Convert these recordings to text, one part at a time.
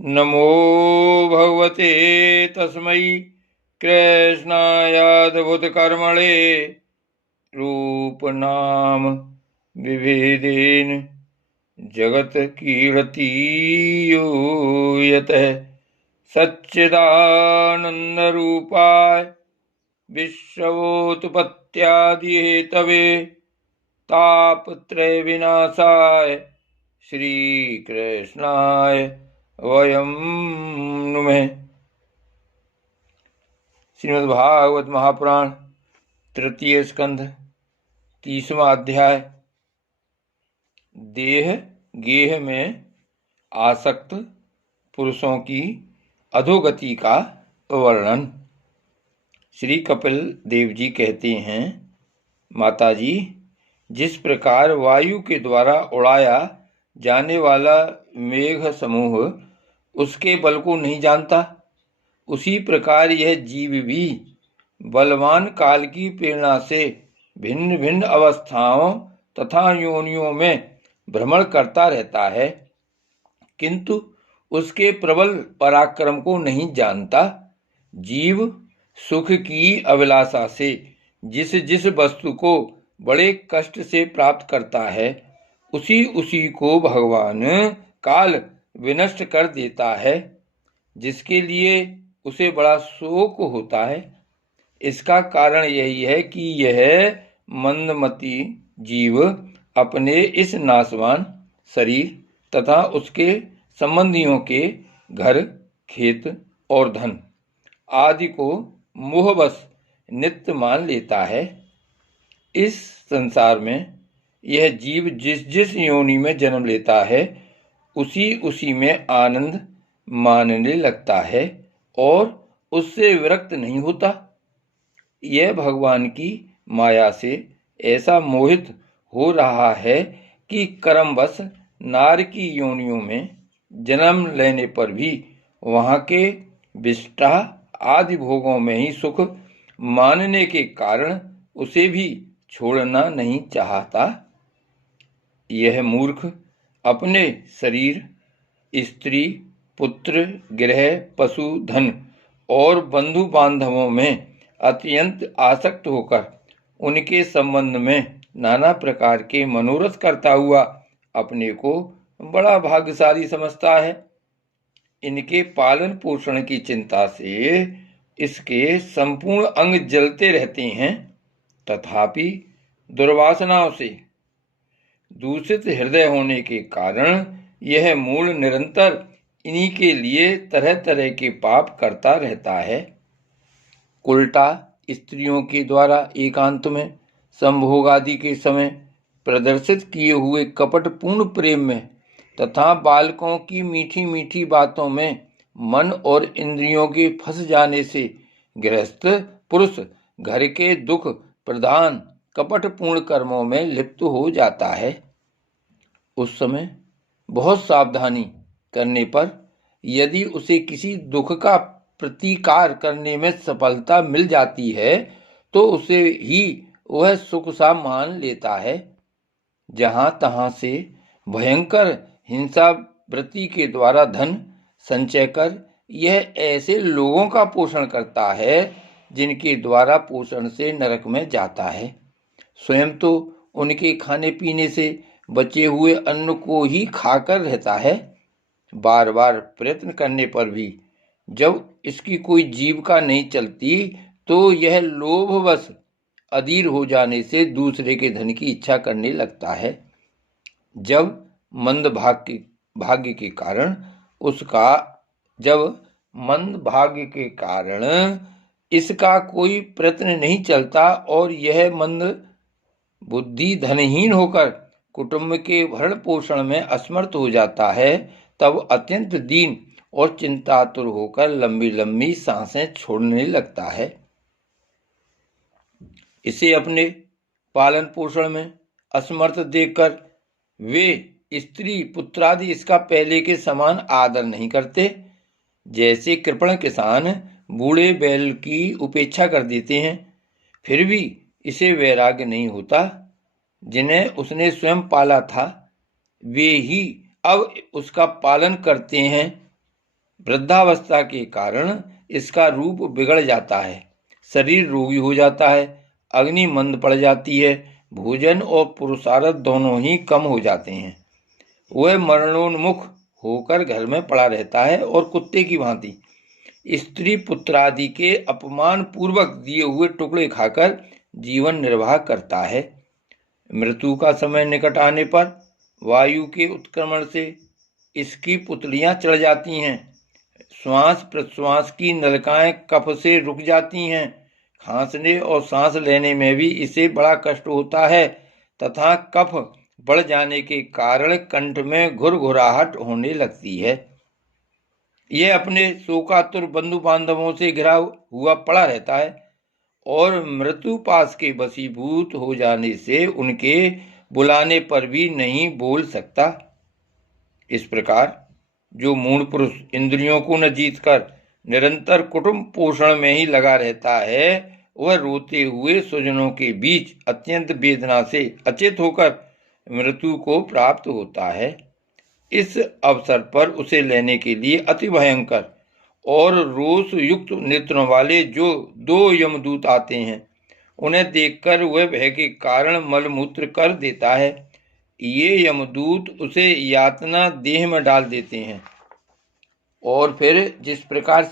नमो भगवते तस्मै कृष्णायाद्भुतकर्मणे रूपनाम विभेदेन जगत कीर्तियो यतः सच्चिदानन्दरूपाय विश्वोत्पत्त्यादिहेतवे तापत्रय विनाशाय श्रीकृष्णाय वयं नुमः। श्रीमद्भागवत महापुराण तृतीय स्कंध 30वां अध्याय। देह गेह में आसक्त पुरुषों की अधोगति का वर्णन। श्री कपिल देव जी कहते हैं, माताजी, जिस प्रकार वायु के द्वारा उड़ाया जाने वाला मेघ समूह उसके बल को नहीं जानता, उसी प्रकार यह जीव भी बलवान काल की प्रेरणा से भिन्न भिन्न अवस्थाओं तथा योनियों में भ्रमण करता रहता है, किंतु उसके प्रबल पराक्रम को नहीं जानता। जीव सुख की अभिलाषा से जिस जिस वस्तु को बड़े कष्ट से प्राप्त करता है, उसी उसी को भगवान काल विनष्ट कर देता है, जिसके लिए उसे बड़ा शोक होता है। इसका कारण यही है कि यह मंदमती जीव अपने इस नाशवान शरीर तथा उसके संबंधियों के घर, खेत और धन आदि को मोहवश नित्य मान लेता है। इस संसार में यह जीव जिस जिस योनि में जन्म लेता है, उसी उसी में आनंद मानने लगता है और उससे विरक्त नहीं होता। यह भगवान की माया से ऐसा मोहित हो रहा है कि कर्मवश नार की योनियों में जन्म लेने पर भी वहाँ के विष्टा आदि भोगों में ही सुख मानने के कारण उसे भी छोड़ना नहीं चाहता। यह मूर्ख अपने शरीर, स्त्री, पुत्र, गृह, पशु, धन और बंधु बांधवों में अत्यंत आसक्त होकर उनके संबंध में नाना प्रकार के मनोरथ करता हुआ अपने को बड़ा भाग्यशाली समझता है। इनके पालन पोषण की चिंता से इसके संपूर्ण अंग जलते रहते हैं, तथापि दुर्वासनाओं से दूषित हृदय होने के कारण यह मूल निरंतर इन्हीं के लिए तरह तरह के पाप करता रहता है। उल्टा स्त्रियों के द्वारा एकांत में संभोग आदि के समय प्रदर्शित किए हुए कपटपूर्ण प्रेम में तथा बालकों की मीठी मीठी बातों में मन और इंद्रियों के फंस जाने से गृहस्थ पुरुष घर के दुख प्रधान कपटपूर्ण कर्मों में लिप्त हो जाता है। उस समय बहुत सावधानी करने पर यदि उसे किसी दुख का प्रतिकार करने में सफलता मिल जाती है, तो उसे ही वह सुख सा मान लेता है। जहां तहां से भयंकर हिंसा वृत्ति के द्वारा धन संचय कर यह ऐसे लोगों का पोषण करता है जिनके द्वारा पोषण से नरक में जाता है। स्वयं तो उनके खाने पीने से बचे हुए अन्न को ही खाकर रहता है। बार बार प्रयत्न करने पर भी जब इसकी कोई जीविका नहीं चलती, तो यह लोभवश अधीर हो जाने से दूसरे के धन की इच्छा करने लगता है। जब मंद भाग्य के कारण इसका कोई प्रयत्न नहीं चलता और यह मंद बुद्धि धनहीन होकर कुटुंब के भरण पोषण में असमर्थ हो जाता है, तब अत्यंत दीन और चिंतातुर होकर लंबी लंबी सांसें छोड़ने लगता है। इसे अपने पालन पोषण में असमर्थ देखकर वे स्त्री पुत्रादि इसका पहले के समान आदर नहीं करते। जैसे कृपण किसान बूढ़े बैल की उपेक्षा कर देते हैं, फिर भी इसे वैराग्य नहीं होता। जिन्हें उसने स्वयं पाला था, वे ही अब उसका पालन करते हैं। वृद्धावस्था के कारण इसका रूप बिगड़ जाता है, शरीर रोगी हो जाता है, अग्नि मंद पड़ जाती है, भोजन और पुरुषार्थ दोनों ही कम हो जाते हैं। वह मरणोन्मुख होकर घर में पड़ा रहता है और कुत्ते की भांति स्त्री पुत्रादि के अपमान पूर्वक दिए हुए टुकड़े खाकर जीवन निर्वाह करता है। मृत्यु का समय निकट आने पर वायु के उत्क्रमण से इसकी पुतलियां चढ़ जाती हैं, श्वास प्रश्वास की नलिकाएं कफ से रुक जाती हैं, खांसने और सांस लेने में भी इसे बड़ा कष्ट होता है तथा कफ बढ़ जाने के कारण कंठ में घुरघुराहट होने लगती है। यह अपने शोकातुर बंधु बांधवों से घिरा हुआ पड़ा रहता है और मृत्यु पास के वशीभूत हो जाने से उनके बुलाने पर भी नहीं बोल सकता। इस प्रकार जो मूढ़ पुरुष इंद्रियों को न जीतकर निरंतर कुटुंब पोषण में ही लगा रहता है, वह रोते हुए स्वजनों के बीच अत्यंत वेदना से अचेत होकर मृत्यु को प्राप्त होता है। इस अवसर पर उसे लेने के लिए अति भयंकर और रोष युक्त नेत्रों वाले जो 2 यमदूत आते हैं, उन्हें देखकर वह भय के कारण मलमूत्र कर देता है। ये यमदूत उसे यातना देह में डाल देते हैं और फिर जिस प्रकार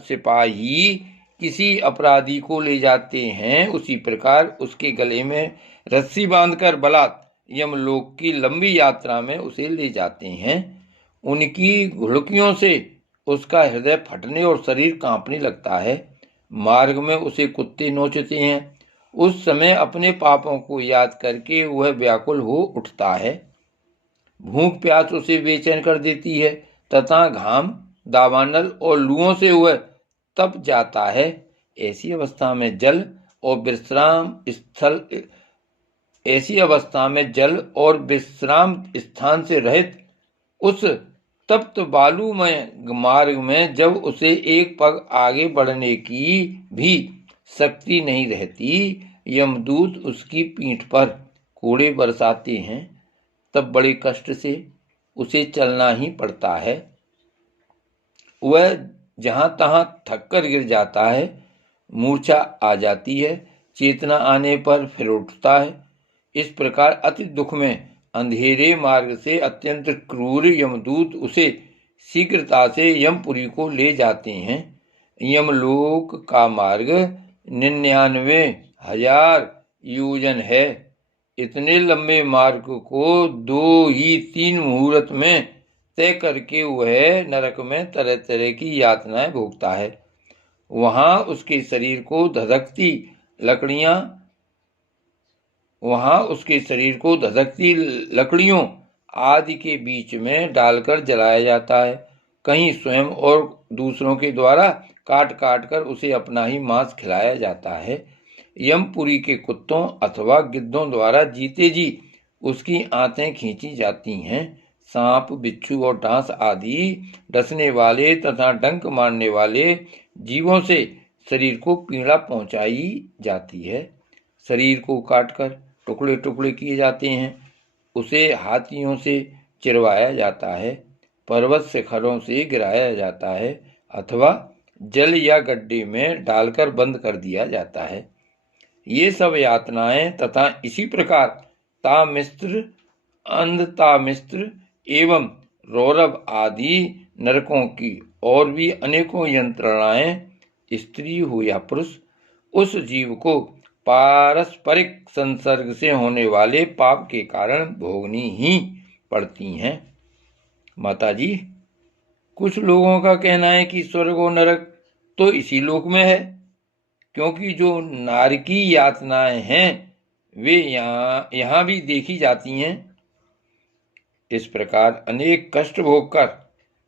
सिपाही किसी अपराधी को ले जाते हैं, उसी प्रकार उसके गले में रस्सी बांधकर बलात् यमलोक की लंबी यात्रा में उसे ले जाते हैं। उनकी घुड़कियों से उसका हृदय फटने और शरीर कांपने लगता है। मार्ग में उसे कुत्ते नोचते हैं। उस समय अपने पापों को याद करके वह व्याकुल हो उठता है। भूख प्यास उसे बेचैन कर देती है तथा घाम, दावानल और लूओं से वह तप जाता है। ऐसी अवस्था में जल और विश्राम स्थान से रहित उस तप्त बालूमय मार्ग में जब उसे एक पग आगे बढ़ने की भी शक्ति नहीं रहती, यमदूत उसकी पीठ पर कोड़े बरसाते हैं, तब बड़े कष्ट से उसे चलना ही पड़ता है। वह जहां तहां थककर गिर जाता है, मूर्छा आ जाती है, चेतना आने पर फिर उठता है। इस प्रकार अति दुख में अंधेरे मार्ग से अत्यंत क्रूर यमदूत उसे शीघ्रता से यमपुरी को ले जाते हैं। यमलोक का मार्ग 99,000 योजन है। इतने लंबे मार्ग को 2 ही 3 मुहूर्त में तय करके वह नरक में तरह तरह की यातनाएं भोगता है। वहां उसके शरीर को धधकती लकड़ियों आदि के बीच में डालकर जलाया जाता है। कहीं स्वयं और दूसरों के द्वारा काट काट कर उसे अपना ही मांस खिलाया जाता है। यमपुरी के कुत्तों अथवा गिद्धों द्वारा जीते जी उसकी आंतें खींची जाती हैं। सांप, बिच्छू और डांस आदि डसने वाले तथा डंक मारने वाले जीवों से शरीर को पीड़ा पहुंचाई जाती है। शरीर को काटकर टुकड़े टुकड़े किए जाते हैं। उसे हाथियों से चिरवाया जाता है, पर्वत शिखरों से गिराया जाता है अथवा जल या गड्ढे में डालकर बंद कर दिया जाता है। ये सब यातनाएं तथा इसी प्रकार तामिस्त्र, अंधतामिस्त्र एवं रौरव आदि नरकों की और भी अनेकों यंत्रणाएं स्त्री हो या पुरुष उस जीव को पारस्परिक संसर्ग से होने वाले पाप के कारण भोगनी ही पड़ती हैं। माताजी, कुछ लोगों का कहना है कि स्वर्ग और नरक तो इसी लोक में है, क्योंकि जो नारकी यातनाएं हैं वे यहाँ भी देखी जाती हैं। इस प्रकार अनेक कष्ट भोगकर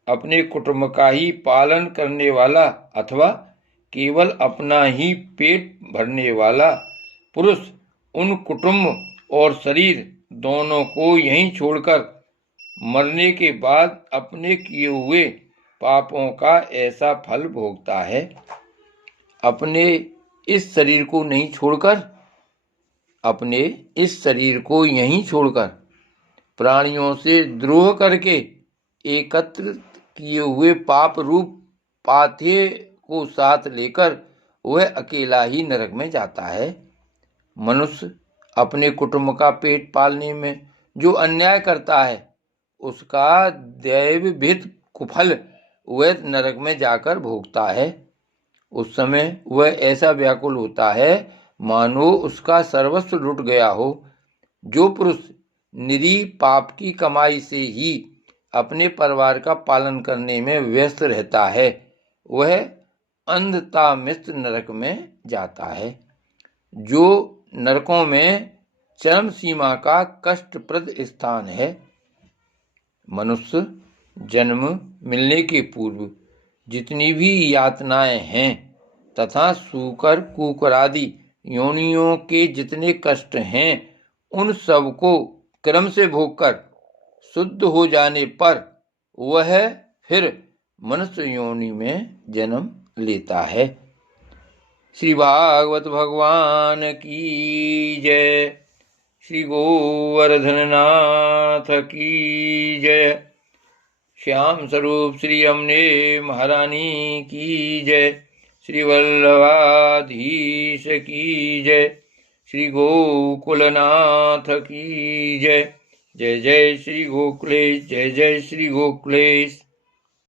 अपने कुटुंब का ही पालन करने वाला अथवा केवल अपना ही पेट भरने वाला पुरुष उन कुटुंब और शरीर दोनों को यहीं छोड़कर मरने के बाद अपने किए हुए पापों का ऐसा फल भोगता है। अपने इस शरीर को यहीं छोड़कर प्राणियों से द्रोह करके एकत्र किए हुए पाप रूप पाथे को साथ लेकर वह अकेला ही नरक में जाता है। मनुष्य अपने कुटुंब का पेट पालने में जो अन्याय करता है उसका दैवविहित कुफल वह नरक में जाकर भोगता है। उस समय वह ऐसा व्याकुल होता है मानो उसका सर्वस्व लुट गया हो। जो पुरुष निरीह पाप की कमाई से ही अपने परिवार का पालन करने में व्यस्त रहता है वह अंधतामिश्त नरक में जाता है, जो नरकों में चरम सीमा का कष्टप्रद स्थान है। मनुष्य जन्म मिलने के पूर्व जितनी भी यातनाएं हैं तथा सूकर कुकर आदि योनियों के जितने कष्ट हैं उन सब को क्रम से भोगकर शुद्ध हो जाने पर वह फिर मनुष्य योनि में जन्म लेता है। श्री भागवत भगवान की जय। श्री गोवर्धन नाथ की जय। श्याम स्वरूप श्री अम्ने महारानी की जय। श्री वल्लभाधीश की जय। श्री गोकुलनाथ की जय। जय जय श्री गोकुलेश, जय जय श्री गोकुलेश।